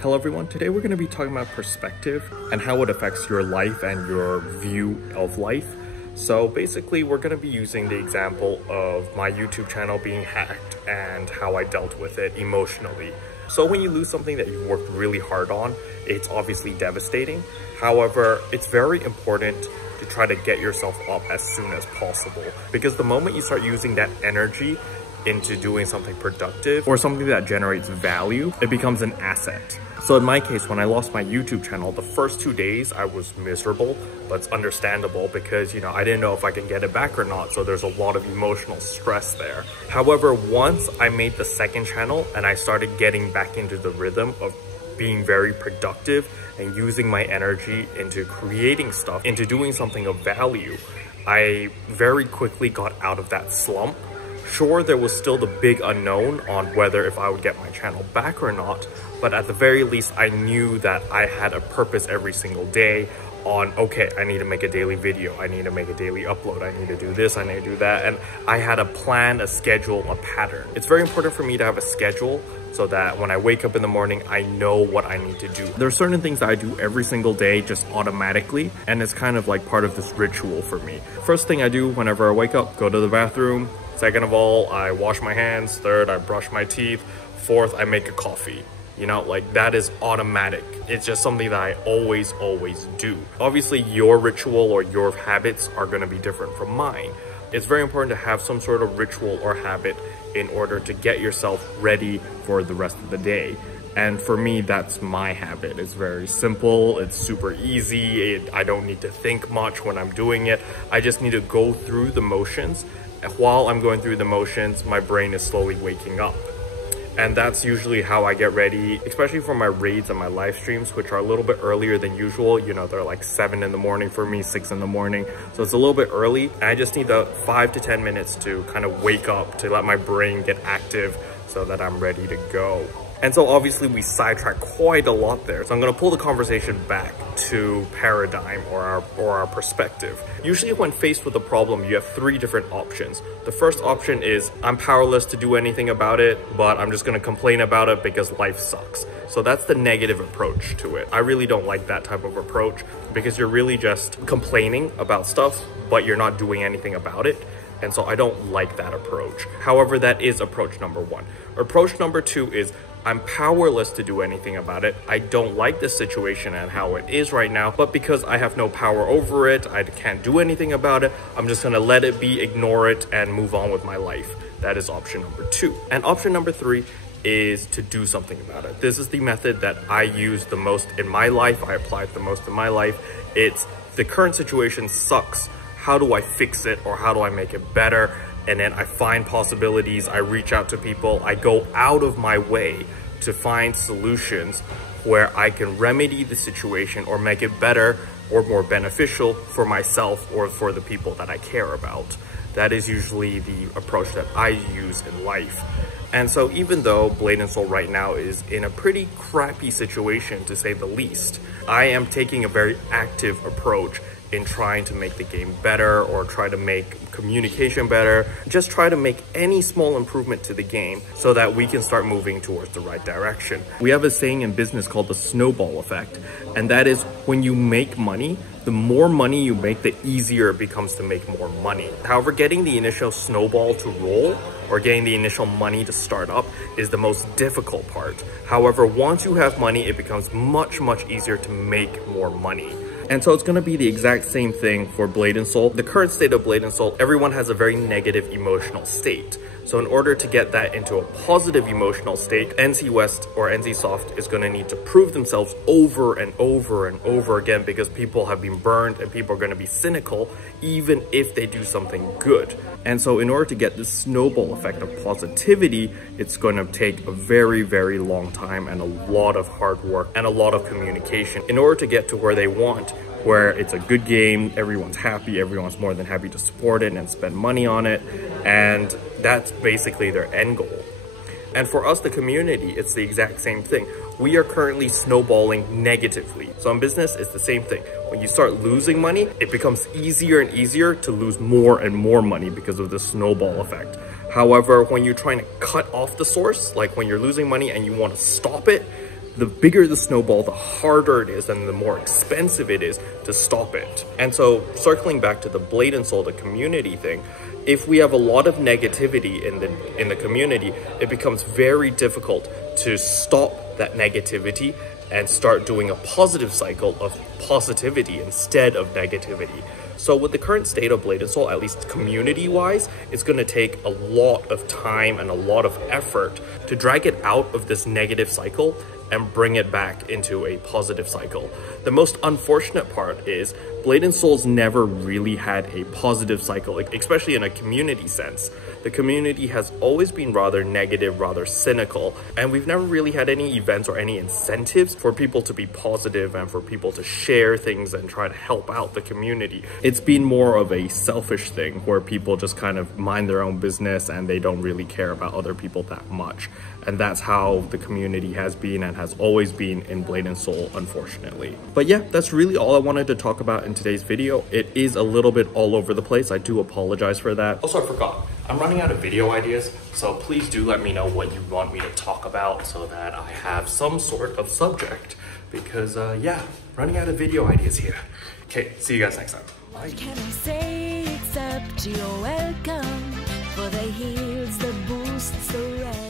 Hello everyone, today we're going to be talking about perspective and how it affects your life and your view of life. So basically we're going to be using the example of my YouTube channel being hacked and how I dealt with it emotionally. So when you lose something that you've worked really hard on, it's obviously devastating. However, it's very important to try to get yourself up as soon as possible, because the moment you start using that energy into doing something productive or something that generates value, it becomes an asset. So in my case, when I lost my YouTube channel, the first 2 days I was miserable, but it's understandable because, I didn't know if I can get it back or not. So there's a lot of emotional stress there. However, once I made the second channel and I started getting back into the rhythm of being very productive and using my energy into creating stuff, into doing something of value, I very quickly got out of that slump. Sure, there was still the big unknown on whether if I would get my channel back or not, but at the very least, I knew that I had a purpose every single day on, okay, I need to make a daily video, I need to make a daily upload, I need to do this, I need to do that, and I had a plan, a schedule, a pattern. It's very important for me to have a schedule so that when I wake up in the morning, I know what I need to do. There are certain things that I do every single day just automatically, and it's kind of like part of this ritual for me. First thing I do whenever I wake up, go to the bathroom. Second of all, I wash my hands. Third, I brush my teeth. Fourth, I make a coffee. Like that is automatic. It's just something that I always do. Obviously, your ritual or your habits are going to be different from mine. It's very important to have some sort of ritual or habit in order to get yourself ready for the rest of the day. And for me, that's my habit. It's very simple. It's super easy. I don't need to think much when I'm doing it. I just need to go through the motions. While I'm going through the motions, my brain is slowly waking up. And that's usually how I get ready, especially for my raids and my live streams, which are a little bit earlier than usual. They're like 7 in the morning for me, 6 in the morning. So it's a little bit early. And I just need the 5 to 10 minutes to kind of wake up, to let my brain get active so that I'm ready to go. And so obviously we sidetrack quite a lot there. So I'm gonna pull the conversation back to paradigm or our perspective. Usually when faced with a problem, you have 3 different options. The first option is, I'm powerless to do anything about it, but I'm just gonna complain about it because life sucks. So that's the negative approach to it. I really don't like that type of approach because you're really just complaining about stuff, but you're not doing anything about it. And so I don't like that approach. However, that is approach number 1. Approach number 2 is, I'm powerless to do anything about it. I don't like the situation and how it is right now, but because I have no power over it, I can't do anything about it, I'm just gonna let it be, ignore it, and move on with my life. That is option number 2. And option number 3 is to do something about it. This is the method that I use the most in my life. I apply it the most in my life. It's, the current situation sucks. How do I fix it, or how do I make it better? And then I find possibilities, I reach out to people, I go out of my way to find solutions where I can remedy the situation or make it better or more beneficial for myself or for the people that I care about. That is usually the approach that I use in life. And so even though Blade and Soul right now is in a pretty crappy situation, to say the least, I am taking a very active approach in trying to make the game better or try to make communication better. Just try to make any small improvement to the game so that we can start moving towards the right direction. We have a saying in business called the snowball effect, and that is when you make money, the more money you make, the easier it becomes to make more money. However, getting the initial snowball to roll or getting the initial money to start up is the most difficult part. However, once you have money, it becomes much easier to make more money. And so it's going to be the exact same thing for Blade and Soul. The current state of Blade and Soul, everyone has a very negative emotional state. So in order to get that into a positive emotional state, NC West or NC Soft is going to need to prove themselves over and over again, because people have been burned and people are going to be cynical even if they do something good. And so in order to get this snowball effect of positivity, it's going to take a very long time and a lot of hard work and a lot of communication in order to get to where they want, where it's a good game, everyone's happy, everyone's more than happy to support it and spend money on it, and that's basically their end goal. And for us, the community, it's the exact same thing. We are currently snowballing negatively. So in business, it's the same thing. When you start losing money, it becomes easier and easier to lose more and more money because of the snowball effect. However, when you're trying to cut off the source, like when you're losing money and you want to stop it, the bigger the snowball, the harder it is and the more expensive it is to stop it. And so circling back to the Blade and Soul, the community thing, if we have a lot of negativity in the community, it becomes very difficult to stop that negativity and start doing a positive cycle of positivity instead of negativity. So with the current state of Blade and Soul, at least community-wise, it's going to take a lot of time and a lot of effort to drag it out of this negative cycle and bring it back into a positive cycle. The most unfortunate part is Blade and Soul's never really had a positive cycle, especially in a community sense. The community has always been rather negative, rather cynical, and we've never really had any events or any incentives for people to be positive and for people to share things and try to help out the community. It's been more of a selfish thing where people just kind of mind their own business and they don't really care about other people that much. And that's how the community has been and has always been in Blade and Soul, unfortunately. But yeah, that's really all I wanted to talk about in today's video. It is a little bit all over the place. I do apologize for that. Also, I forgot. I'm running out of video ideas, so please do let me know what you want me to talk about so that I have some sort of subject. Because yeah, running out of video ideas here. Okay, see you guys next time. Bye. What can I say except you're welcome for the heals, the boosts, the rest.